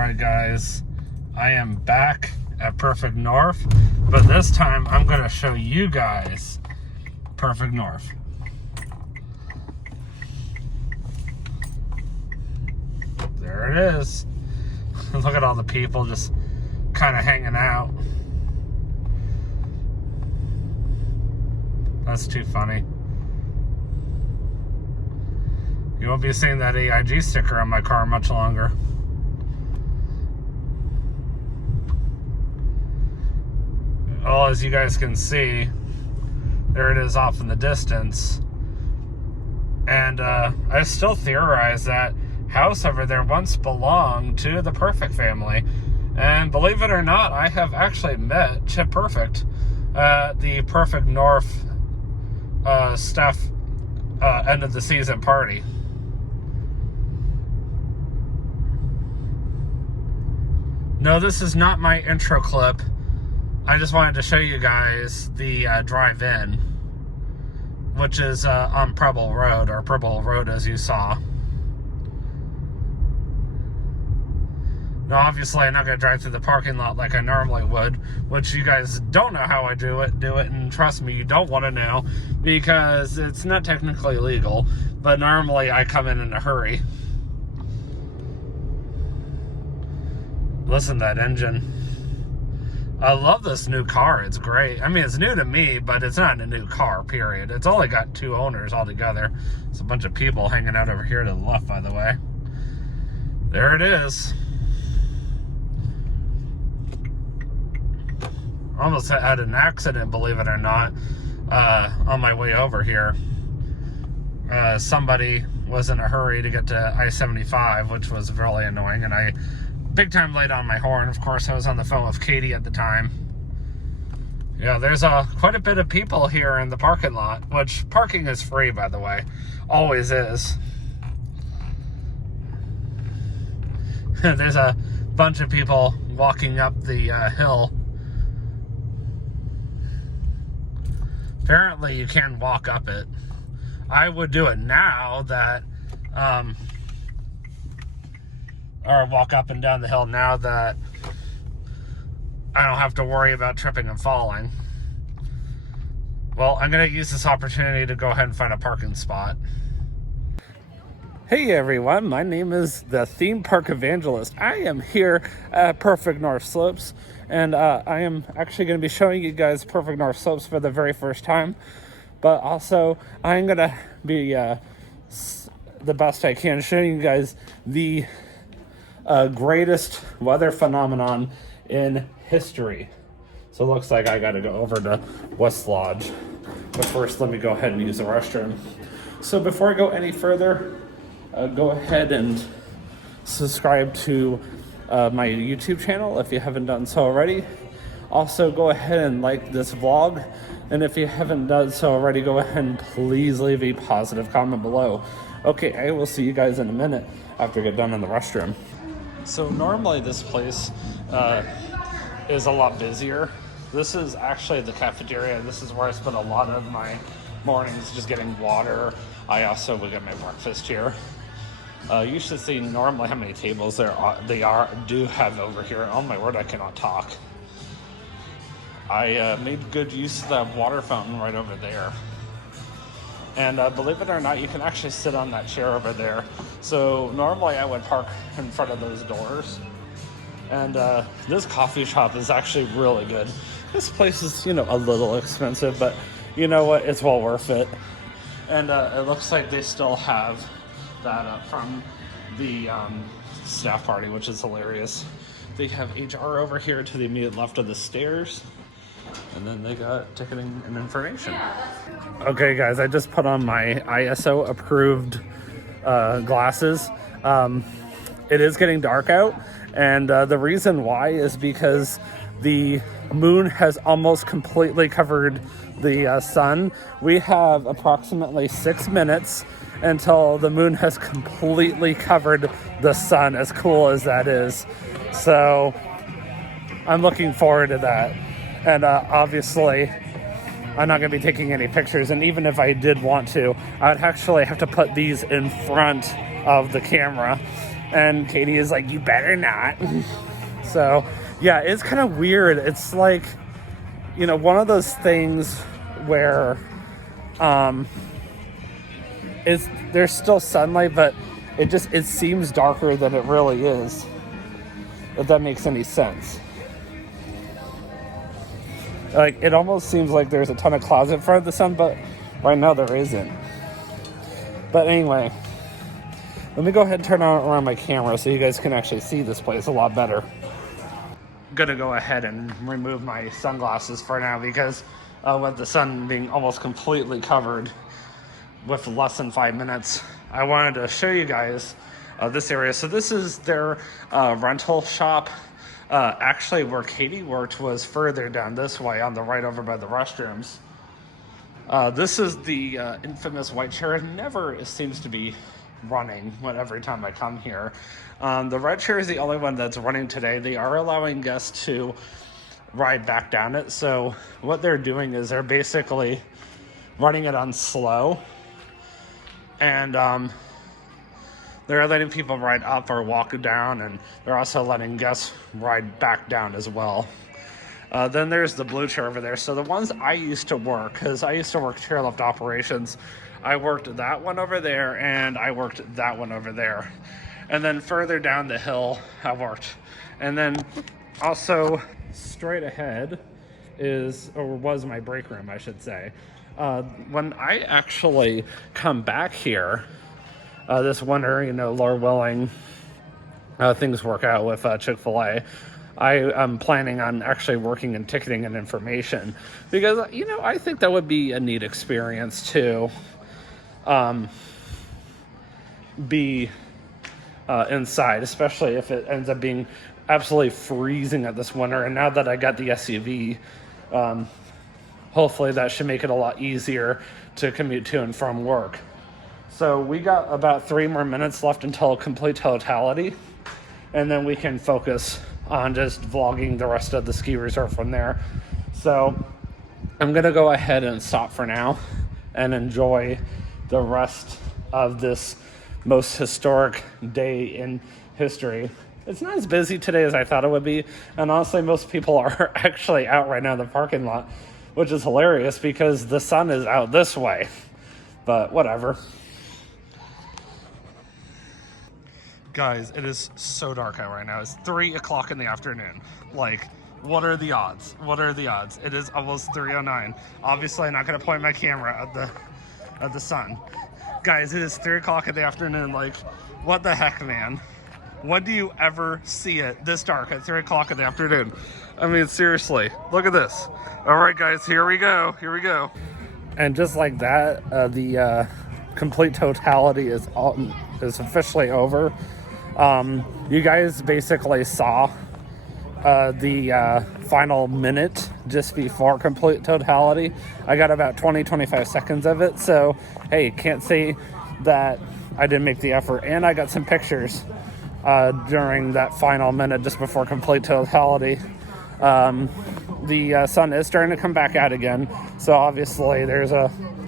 Alright guys, I am back at Perfect North, but this time I'm going to show you guys Perfect North. There it is. Look at all the people just kind of hanging out. That's too funny. You won't be seeing that AIG sticker on my car much longer. Well, as you guys can see, there it is off in the distance. And I still theorize that house over there once belonged to the Perfect family. And believe it or not, I have actually met Chip Perfect at the Perfect North staff end of the season party. No, this is not my intro clip. I just wanted to show you guys the drive-in, which is on Preble Road, or Preble Road as you saw. Now, obviously, I'm not going to drive through the parking lot like I normally would, which you guys don't know how I do it, and trust me, you don't want to know, because it's not technically legal, but normally I come in a hurry. Listen to that engine. I love this new car. It's great. I mean, it's new to me, but it's not a new car, period. It's only got 2 owners altogether. It's a bunch of people hanging out over here to the left, by the way. There it is. Almost had an accident, believe it or not, on my way over here. Somebody was in a hurry to get to I-75, which was really annoying, and I big time laid on my horn. Of course, I was on the phone with Katie at the time. Yeah, there's quite a bit of people here in the parking lot, which parking is free, by the way. Always is. There's a bunch of people walking up the hill. Apparently, you can walk up it. I would do it now that... or walk up and down the hill now that I don't have to worry about tripping and falling. Well, I'm going to use this opportunity to go ahead and find a parking spot. Hey everyone, my name is the Theme Park Evangelist. I am here at Perfect North Slopes, and I am actually going to be showing you guys Perfect North Slopes for the very first time, but also I'm going to be the best I can showing you guys the greatest weather phenomenon in history. So it looks like I gotta go over to West Lodge, but first let me go ahead and use the restroom. So before I go any further, go ahead and subscribe to my YouTube channel if you haven't done so already. Also go ahead and like this vlog, and if you haven't done so already, go ahead and please leave a positive comment below. Okay, I will see you guys in a minute after I get done in the restroom. So normally this place is a lot busier. This is actually the cafeteria. This is where I spend a lot of my mornings just getting water. I also would get my breakfast here. You should see normally how many tables do have over here. Oh my word, I cannot talk. I made good use of that water fountain right over there. And believe it or not, you can actually sit on that chair over there. So normally I would park in front of those doors. And this coffee shop is actually really good. This place is, a little expensive, but you know what? It's well worth it. And it looks like they still have that up from the staff party, which is hilarious. They have HR over here to the immediate left of the stairs. And then they got ticketing and information. Okay, guys, I just put on my ISO approved glasses. It is getting dark out, and the reason why is because the moon has almost completely covered the sun. We have approximately 6 minutes until the moon has completely covered the sun, as cool as that is. So I'm looking forward to that. And obviously, I'm not going to be taking any pictures. And even if I did want to, I would actually have to put these in front of the camera. And Katie is like, you better not. So yeah, it's kind of weird. It's like, you know, one of those things where there's still sunlight, but it seems darker than it really is, if that makes any sense. Like, it almost seems like there's a ton of clouds in front of the sun, but right now there isn't. But anyway, let me go ahead and turn around my camera so you guys can actually see this place a lot better. I'm gonna go ahead and remove my sunglasses for now because with the sun being almost completely covered with less than 5 minutes, I wanted to show you guys this area. So this is their rental shop. Actually, where Katie worked was further down this way on the right over by the restrooms. This is the infamous white chair. It never seems to be running every time I come here. The red chair is the only one that's running today. They are allowing guests to ride back down it. So what they're doing is they're basically running it on slow. And they're letting people ride up or walk down, and they're also letting guests ride back down as well. Then there's the blue chair over there. So the ones I used to work, because I used to work chairlift operations, I worked that one over there, and I worked that one over there. And then further down the hill, I worked. And then also straight ahead was my break room, I should say. When I actually come back here, this winter, you know, Lord willing, things work out with Chick-fil-A, I am planning on actually working in ticketing and information because, you know, I think that would be a neat experience to be inside, especially if it ends up being absolutely freezing at this winter. And now that I got the SUV, hopefully that should make it a lot easier to commute to and from work. So we got about 3 more minutes left until complete totality, and then we can focus on just vlogging the rest of the ski resort from there. So I'm gonna go ahead and stop for now and enjoy the rest of this most historic day in history. It's not as busy today as I thought it would be, and honestly most people are actually out right now in the parking lot, which is hilarious because the sun is out this way, but whatever. Guys, it is so dark out right now. It's 3 o'clock in the afternoon. Like, what are the odds? What are the odds? It is almost 3:09. Obviously, I'm not going to point my camera at the sun. Guys, it is 3 o'clock in the afternoon. Like, what the heck, man? When do you ever see it this dark at 3 o'clock in the afternoon? I mean, seriously, look at this. All right, guys, here we go. Here we go. And just like that, the complete totality is officially over. You guys basically saw the final minute just before complete totality. I got about 20-25 seconds of it, so hey, can't say that I didn't make the effort. And I got some pictures during that final minute just before complete totality. The sun is starting to come back out again, so obviously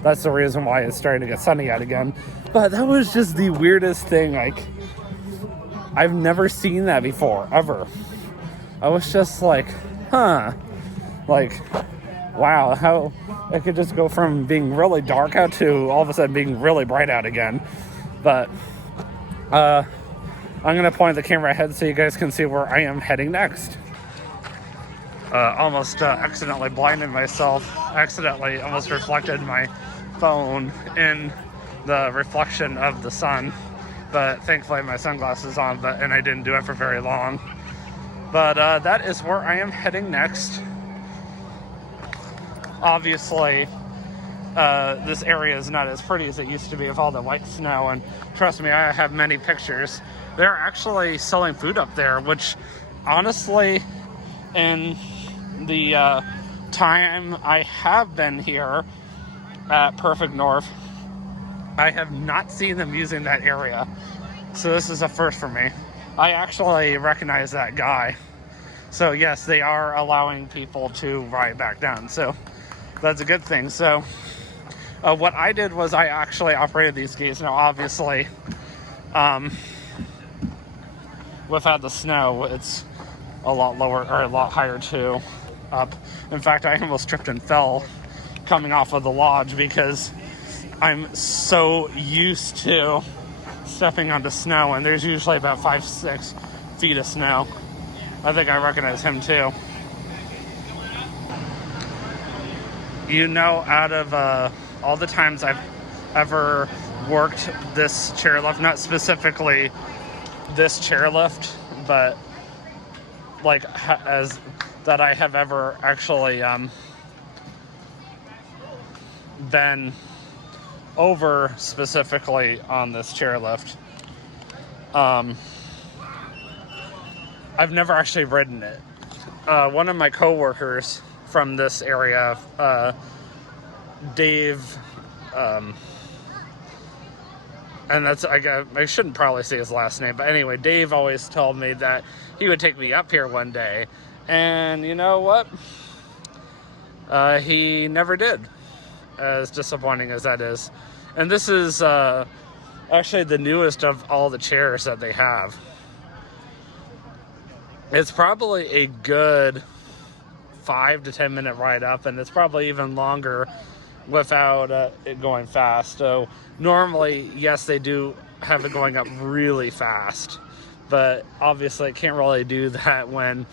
that's the reason why it's starting to get sunny out again. But that was just the weirdest thing. Like, I've never seen that before, ever. I was just like, huh. Like, wow, how it could just go from being really dark out to all of a sudden being really bright out again. But I'm going to point the camera ahead so you guys can see where I am heading next. Almost accidentally blinded myself. Accidentally almost reflected my phone in the reflection of the sun. But thankfully my sunglasses on, and I didn't do it for very long. But that is where I am heading next. Obviously, this area is not as pretty as it used to be with all the white snow, and trust me, I have many pictures. They're actually selling food up there, which honestly, in the time I have been here at Perfect North, I have not seen them using that area. So this is a first for me. I actually recognize that guy. So yes, they are allowing people to ride back down. So that's a good thing. So what I did was I actually operated these skis. Now obviously, without the snow, it's a lot lower, or a lot higher too, up. In fact, I almost tripped and fell coming off of the lodge because I'm so used to stepping onto snow, and there's usually about 5-6 feet of snow. I think I recognize him too. You know, out of all the times I've ever worked this chairlift, not specifically this chairlift, but like as that I have ever actually been over specifically on this chairlift, I've never actually ridden it. One of my coworkers from this area, Dave, and that's, I shouldn't probably say his last name, but anyway, Dave always told me that he would take me up here one day, and you know what? He never did, as disappointing as that is. And this is actually the newest of all the chairs that they have. It's probably a good 5 to 10 minute ride up, and it's probably even longer without it going fast. So normally, yes, they do have it going up really fast, but obviously it can't really do that when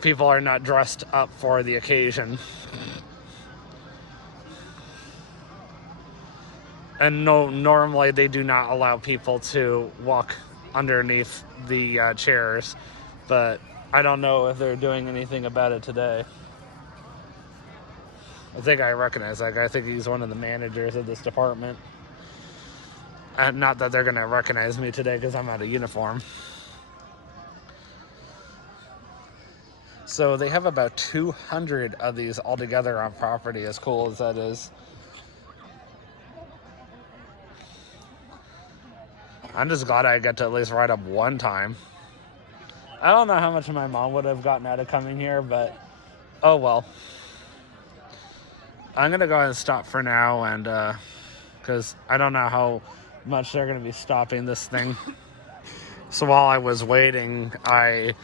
people are not dressed up for the occasion. And no, normally they do not allow people to walk underneath the chairs, but I don't know if they're doing anything about it today. I think I recognize that guy. I think he's one of the managers of this department. And not that they're going to recognize me today because I'm out of uniform. So they have about 200 of these altogether on property, as cool as that is. I'm just glad I got to at least ride up one time. I don't know how much my mom would have gotten out of coming here, but oh well. I'm going to go ahead and stop for now, and because I don't know how much they're going to be stopping this thing. So while I was waiting, I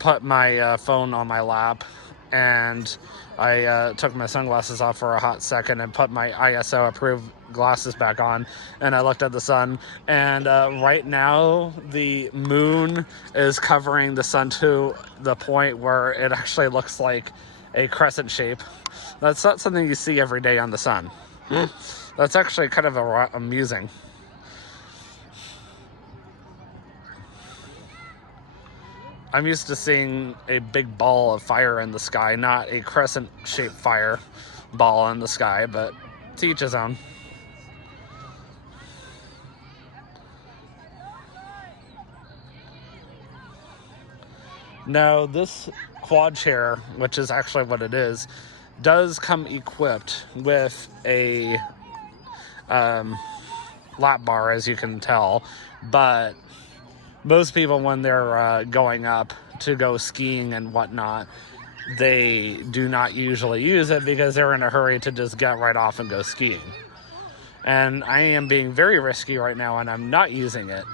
put my phone on my lap, and I took my sunglasses off for a hot second and put my ISO approved glasses back on, and I looked at the sun, and right now the moon is covering the sun to the point where it actually looks like a crescent shape. That's not something you see every day on the sun. That's actually kind of amusing. I'm used to seeing a big ball of fire in the sky, not a crescent-shaped fire ball in the sky, but to each his own. Now, this quad chair, which is actually what it is, does come equipped with a lap bar, as you can tell, but most people, when they're going up to go skiing and whatnot, they do not usually use it because they're in a hurry to just get right off and go skiing. And I am being very risky right now, and I'm not using it.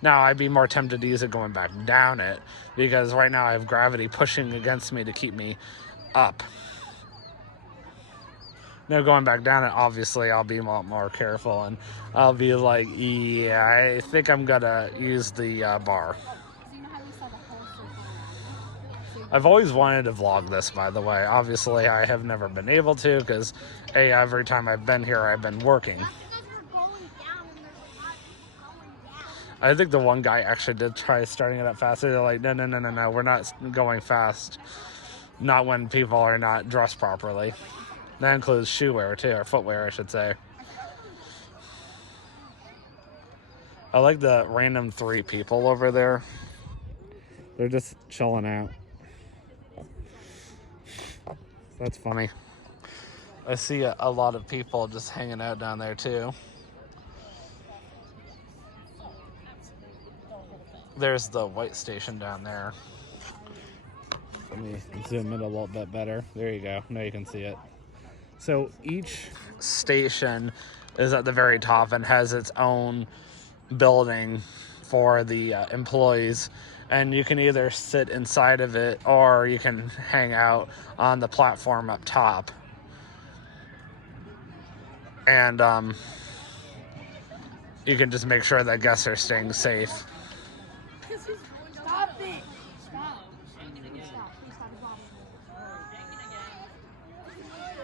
Now, I'd be more tempted to use it going back down it, because right now I have gravity pushing against me to keep me up. Now, going back down it, obviously, I'll be a lot more careful, and I'll be like, yeah, I think I'm gonna use the bar. I've always wanted to vlog this, by the way. Obviously, I have never been able to, because every time I've been here, I've been working. I think the one guy actually did try starting it up faster. They're like, no, we're not going fast. Not when people are not dressed properly. That includes shoe wear too, or footwear, I should say. I like the random 3 people over there. They're just chilling out. That's funny. I see a lot of people just hanging out down there too. There's the white station down there. Let me zoom in a little bit better. There you go. Now you can see it. So each station is at the very top and has its own building for the employees, and you can either sit inside of it or you can hang out on the platform up top. And you can just make sure that guests are staying safe. Stop it! Stop. Please stop. Please stop.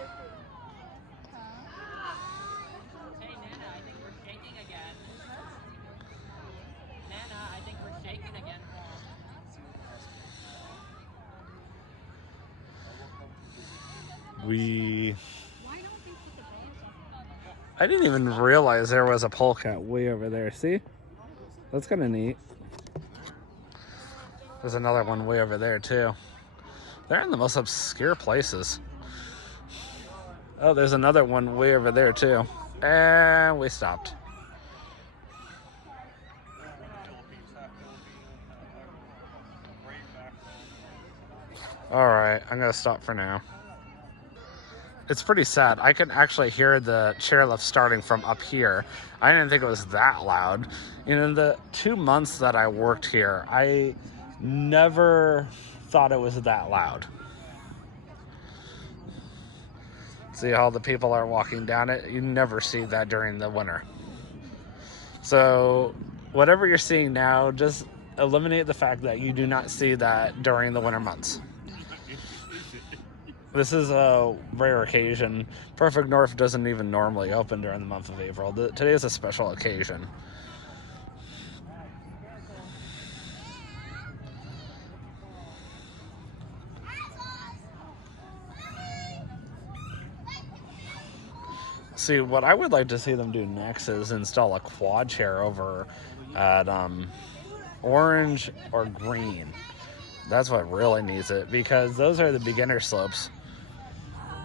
Hey, Nana, I think we're shaking again. Nana, I think we're shaking again. I didn't even realize there was a polecat way over there. See? That's kind of neat. There's another one way over there too. They're in the most obscure places. Oh, there's another one way over there too. And we stopped. All right, I'm gonna stop for now. It's pretty sad. I can actually hear the chairlift starting from up here. I didn't think it was that loud. In the 2 months that I worked here, I never thought it was that loud. See how the people are walking down it? You never see that during the winter. So whatever you're seeing now, just eliminate the fact that you do not see that during the winter months. This is a rare occasion. Perfect North doesn't even normally open during the month of April. Today is a special occasion. See, what I would like to see them do next is install a quad chair over at orange or green. That's what really needs it, because those are the beginner slopes.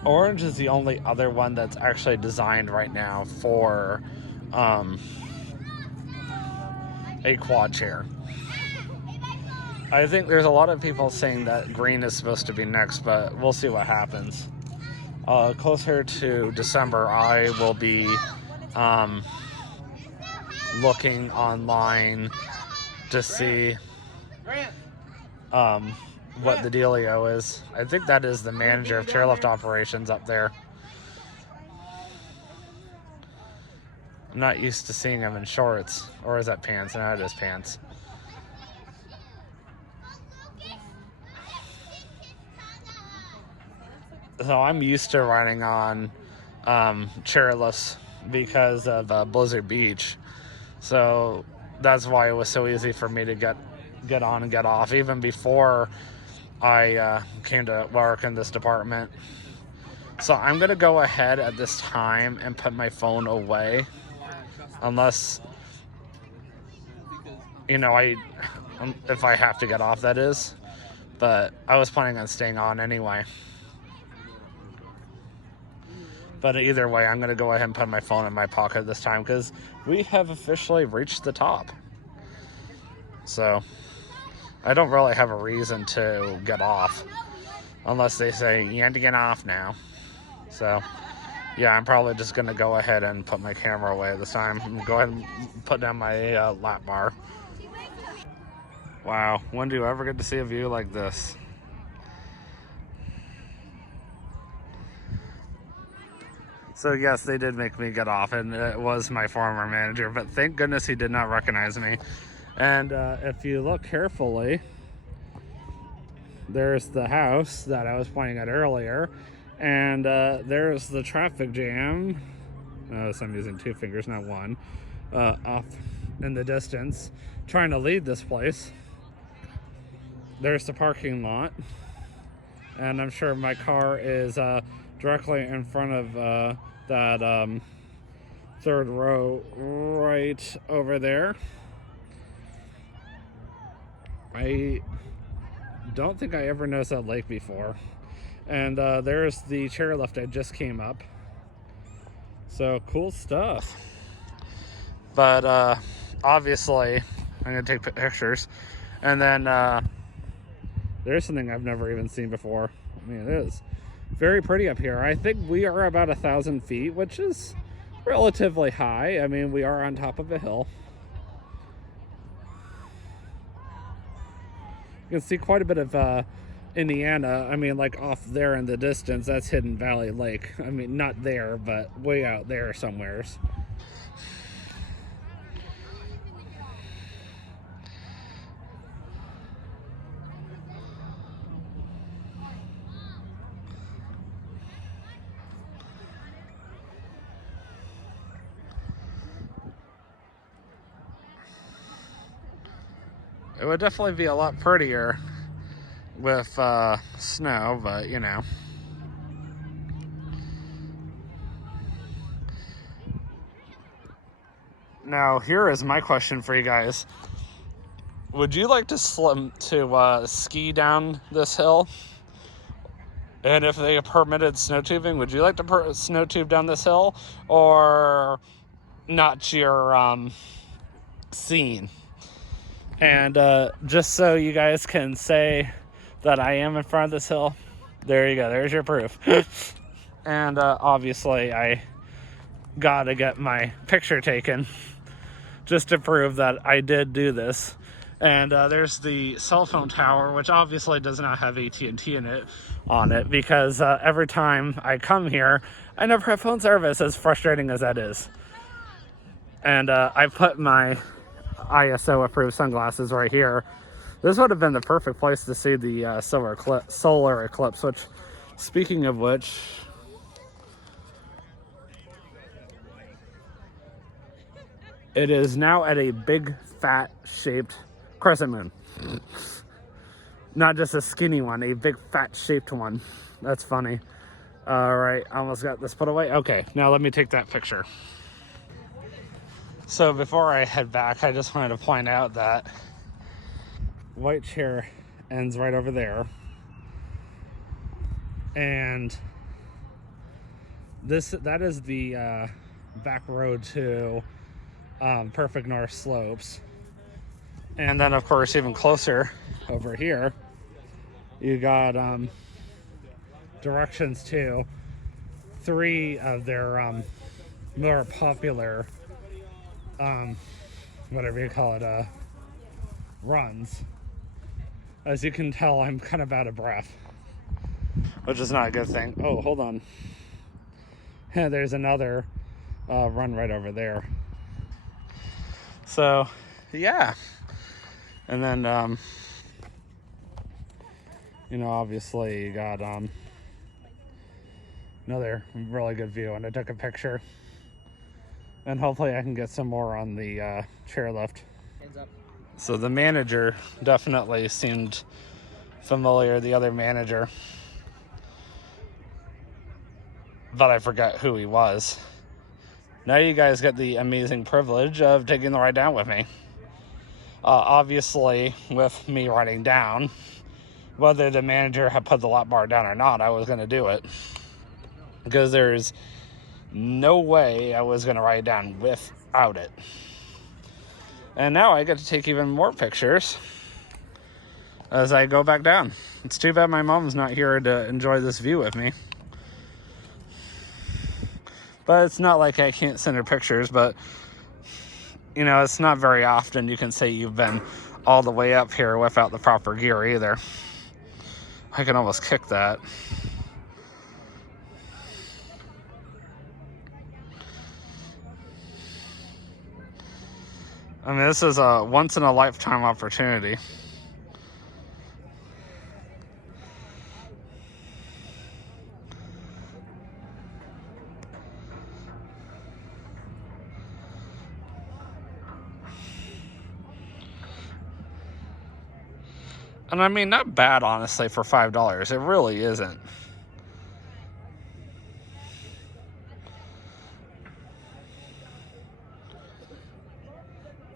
Orange is the only other one that's actually designed right now for a quad chair. I think there's a lot of people saying that green is supposed to be next, but we'll see what happens. Closer to December, I will be looking online to see what the dealio is. I think that is the manager of chairlift operations up there. I'm not used to seeing him in shorts. Or is that pants? No, it is pants. So I'm used to riding on chairlifts because of Blizzard Beach. So that's why it was so easy for me to get on and get off, even before I came to work in this department. So I'm gonna go ahead at this time and put my phone away, unless, you know, if I have to get off, that is. But I was planning on staying on anyway. But either way, I'm gonna go ahead and put my phone in my pocket this time, because we have officially reached the top. So I don't really have a reason to get off, unless they say you have to get off now. So yeah, I'm probably just gonna go ahead and put my camera away this time. I'm gonna go ahead and put down my lap bar. Wow, when do you ever get to see a view like this? So yes, they did make me get off, and it was my former manager, but thank goodness he did not recognize me. And if you look carefully, there's the house that I was pointing at earlier, and there's the traffic jam. Notice I'm using 2 fingers, not one, off in the distance, trying to lead this place. There's the parking lot, and I'm sure my car is directly in front of that third row right over there. I don't think I ever noticed that lake before. And there's the chairlift I just came up. So cool stuff. But obviously, I'm gonna take pictures. And then there's something I've never even seen before. I mean, it is very pretty up here. I think we are about 1,000 feet, which is relatively high. I mean, we are on top of a hill. You can see quite a bit of Indiana. I mean, like off there in the distance, that's Hidden Valley Lake. I mean, not there, but way out there somewheres. It would definitely be a lot prettier with snow, but you know. Now, here is my question for you guys. Would you like to ski down this hill? And if they permitted snow tubing, would you like to snow tube down this hill? Or not your scene? And just so you guys can say that I am in front of this hill, there you go, there's your proof. And obviously I gotta get my picture taken just to prove that I did do this. And there's the cell phone tower, which obviously does not have AT&T on it, because every time I come here, I never have phone service, as frustrating as that is. And I put my ISO approved sunglasses right here. This would have been the perfect place to see the solar eclipse, which, speaking of which, it is now at a big fat shaped crescent moon. Not just a skinny one, a big fat shaped one. That's funny. All right, almost got this put away. Okay, now let me take that picture. So before I head back, I just wanted to point out that white chair ends right over there. And that is the back road to Perfect North Slopes. And then, of course, even closer over here, you got directions to 3 of their more popular whatever you call it, runs. As you can tell, I'm kind of out of breath, which is not a good thing. Oh, hold on. There's another run right over there. So, yeah. And then, you know, obviously you got another really good view, and I took a picture. And hopefully I can get some more on the chairlift. So the manager definitely seemed familiar, the other manager. But I forgot who he was. Now you guys get the amazing privilege of taking the ride down with me. Obviously, with me riding down, whether the manager had put the lap bar down or not, I was going to do it. Because there's no way I was going to ride down without it. And now I get to take even more pictures as I go back down. It's too bad my mom's not here to enjoy this view with me. But it's not like I can't send her pictures, but you know, it's not very often you can say you've been all the way up here without the proper gear either. I can almost kick that. I mean, this is a once-in-a-lifetime opportunity. And I mean, not bad, honestly, for $5. It really isn't.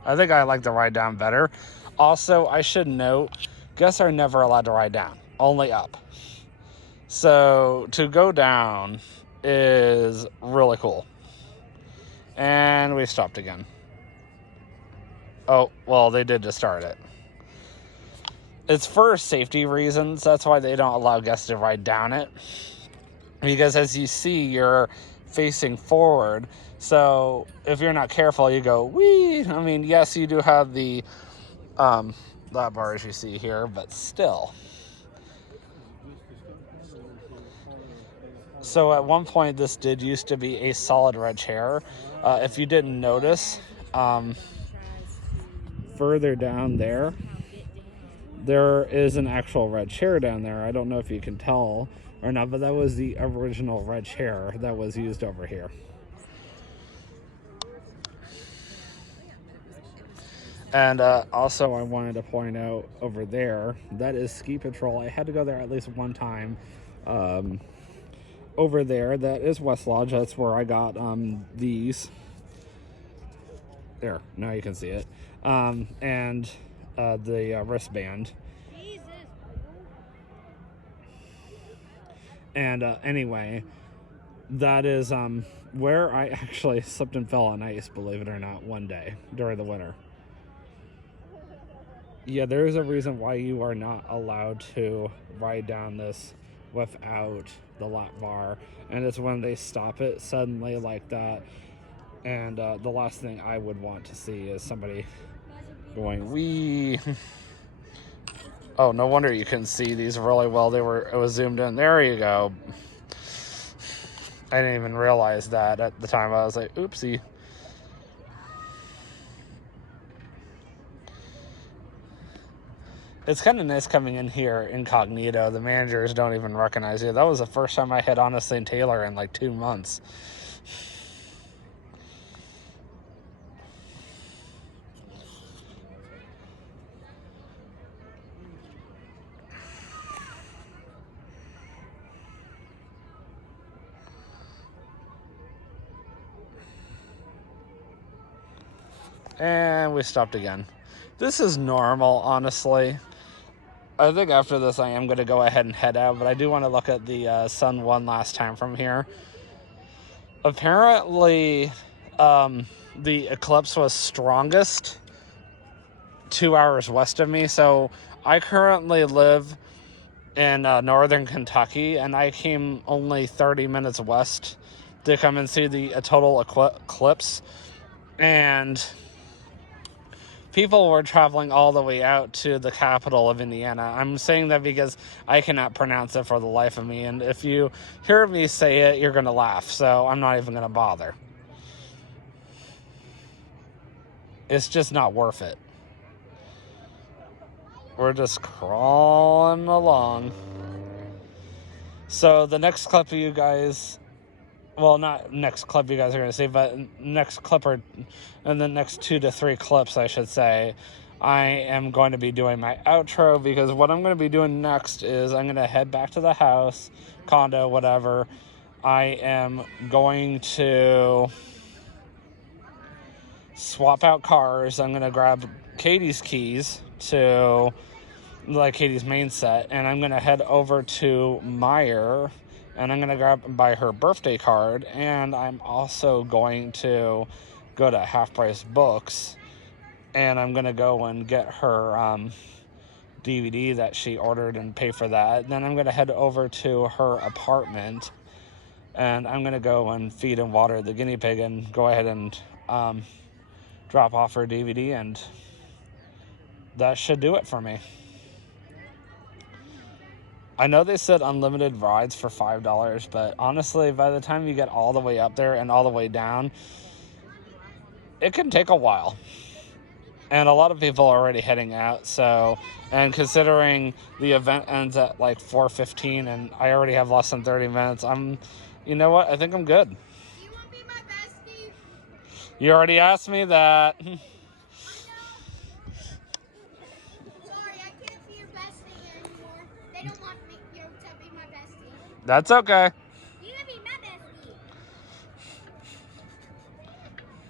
I think I like the ride down better. Also, I should note, guests are never allowed to ride down, only up. So to go down is really cool. And we stopped again. Oh, well, they did just start it. It's for safety reasons. That's why they don't allow guests to ride down it. Because as you see, you're facing forward. So if you're not careful, you go, wee. I mean, yes, you do have the that bar as you see here, but still. So at one point, this did used to be a solid red chair. If you didn't notice, further down there is an actual red chair down there. I don't know if you can tell or not, but that was the original red chair that was used over here. And also I wanted to point out over there, that is Ski Patrol. I had to go there at least one time. Over there, that is West Lodge. That's where I got these. There, now you can see it. And the wristband. And anyway, that is where I actually slipped and fell on ice, believe it or not, one day during the winter. Yeah, there is a reason why you are not allowed to ride down this without the lap bar, and it's when they stop it suddenly like that. And the last thing I would want to see is somebody going wee. Oh, no wonder you couldn't see these really well. It was zoomed in. There you go. I didn't even realize that at the time. I was like, oopsie. It's kind of nice coming in here incognito. The managers don't even recognize you. That was the first time I hit Honestly Taylor in like 2 months. And we stopped again. This is normal, honestly. I think after this I am going to go ahead and head out, but I do want to look at the sun one last time from here. Apparently, the eclipse was strongest 2 hours west of me, so I currently live in northern Kentucky, and I came only 30 minutes west to come and see the total eclipse, and people were traveling all the way out to the capital of Indiana. I'm saying that because I cannot pronounce it for the life of me, and if you hear me say it, you're going to laugh, so I'm not even going to bother. It's just not worth it. We're just crawling along. So the next clip of you guys... Well, not next clip you guys are going to see, but next clip, or in the next 2 to 3 clips, I should say, I am going to be doing my outro, because what I'm going to be doing next is I'm going to head back to the house, condo, whatever. I am going to swap out cars. I'm going to grab Katie's keys to Katie's main set, and I'm going to head over to Meijer, and I'm going to buy her birthday card, and I'm also going to go to Half Price Books, and I'm going to go and get her DVD that she ordered and pay for that. Then I'm going to head over to her apartment, and I'm going to go and feed and water the guinea pig and go ahead and drop off her DVD, and that should do it for me. I know they said unlimited rides for $5, but honestly, by the time you get all the way up there and all the way down, it can take a while. And a lot of people are already heading out, so, and considering the event ends at like 4:15 and I already have less than 30 minutes, you know what, I think I'm good. You want to be my bestie? You already asked me that. Sorry, I can't be your bestie anymore. They don't want you to be my bestie. That's okay. You can be my bestie.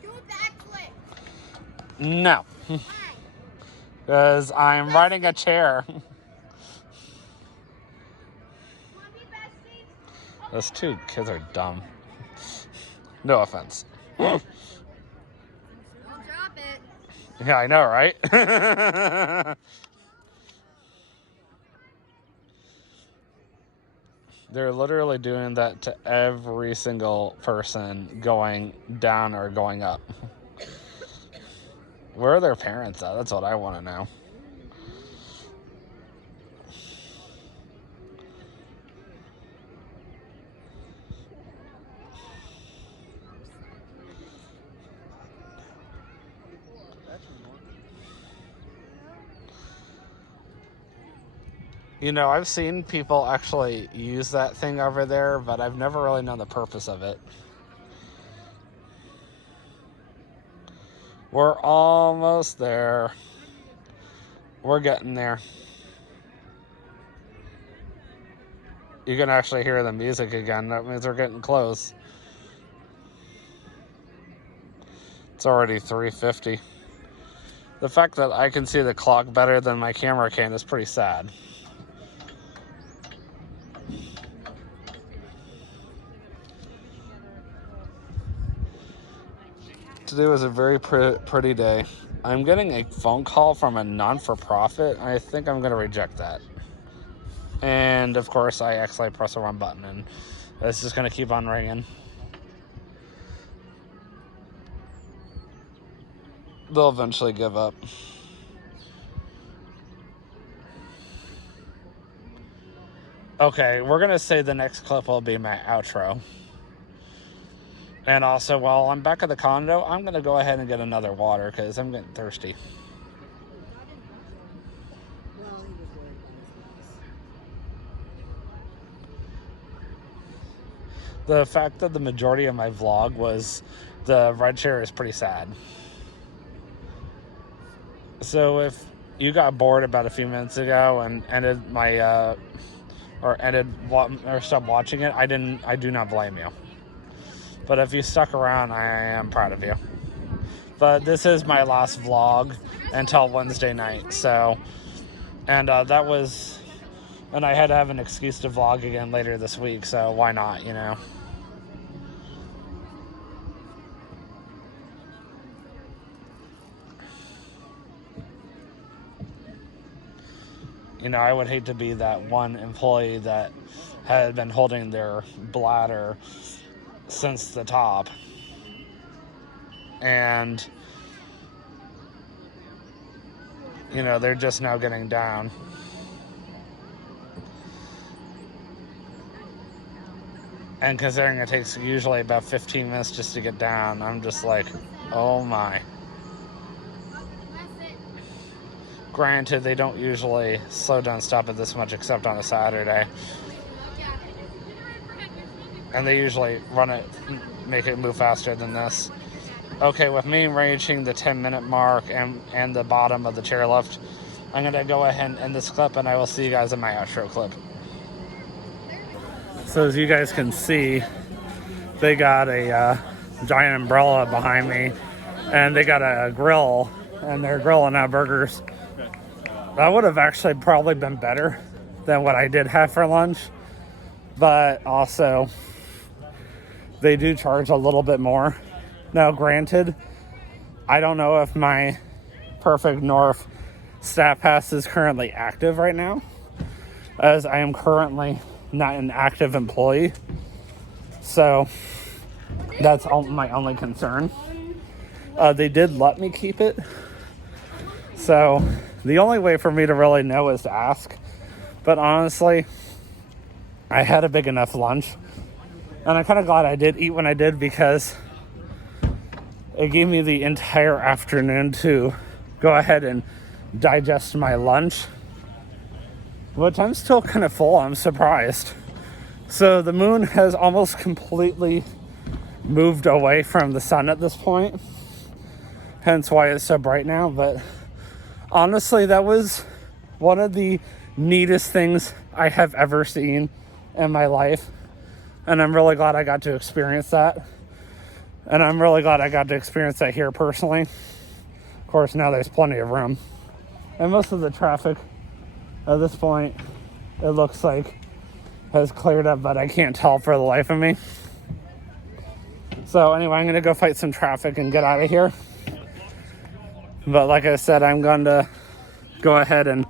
Do a backflip. No. Why? Because I'm riding a chair. Want to be besties? Those two kids are dumb. No offense. Don't drop it. Yeah, I know, right? They're literally doing that to every single person going down or going up. Where are their parents at? That's what I want to know. You know, I've seen people actually use that thing over there, but I've never really known the purpose of it. We're almost there. We're getting there. You can actually hear the music again. That means we're getting close. It's already 3:50. The fact that I can see the clock better than my camera can is pretty sad. Today was a very pretty day. I'm getting a phone call from a non-for-profit. I think I'm going to reject that. And, of course, I accidentally pressed the wrong button, and it's just going to keep on ringing. They'll eventually give up. Okay, we're going to say the next clip will be my outro. And also, while I'm back at the condo, I'm going to go ahead and get another water because I'm getting thirsty. The fact that the majority of my vlog was the red chair is pretty sad. So if you got bored about a few minutes ago and ended my or stopped watching it, I do not blame you. But if you stuck around, I am proud of you. But this is my last vlog until Wednesday night. So, and that was, and I had to have an excuse to vlog again later this week. So why not, you know? You know, I would hate to be that one employee that had been holding their bladder since the top. And, you know, they're just now getting down. And considering it takes usually about 15 minutes just to get down, I'm just like, oh my. Granted, they don't usually slow down stop it this much except on a Saturday. And they usually run it, make it move faster than this. Okay, with me reaching the 10-minute mark and the bottom of the chairlift, I'm going to go ahead and end this clip, and I will see you guys in my outro clip. So as you guys can see, they got a giant umbrella behind me, and they got a grill, and they're grilling out burgers. That would have actually probably been better than what I did have for lunch, but also they do charge a little bit more. Now, granted, I don't know if my Perfect North Stat Pass is currently active right now, as I am currently not an active employee. So that's my only concern. They did let me keep it. So the only way for me to really know is to ask. But honestly, I had a big enough lunch. And I'm kind of glad I did eat when I did, because it gave me the entire afternoon to go ahead and digest my lunch. But I'm still kind of full. I'm surprised. So the moon has almost completely moved away from the sun at this point. Hence why it's so bright now. But honestly, that was one of the neatest things I have ever seen in my life. And I'm really glad I got to experience that. And I'm really glad I got to experience that here personally. Of course, now there's plenty of room. And most of the traffic at this point, it looks like, has cleared up, but I can't tell for the life of me. So anyway, I'm going to go fight some traffic and get out of here. But like I said, I'm going to go ahead and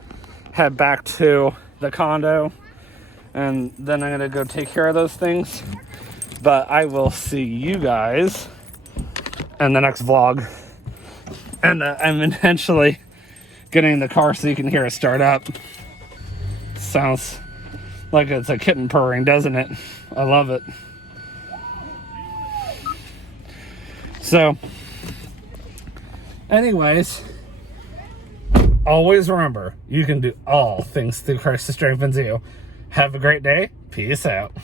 head back to the condo. And then I'm going to go take care of those things. But I will see you guys in the next vlog. And I'm intentionally getting the car so you can hear it start up. Sounds like it's a kitten purring, doesn't it? I love it. So, anyways, always remember, you can do all things through Christ who strengthens you. Have a great day. Peace out.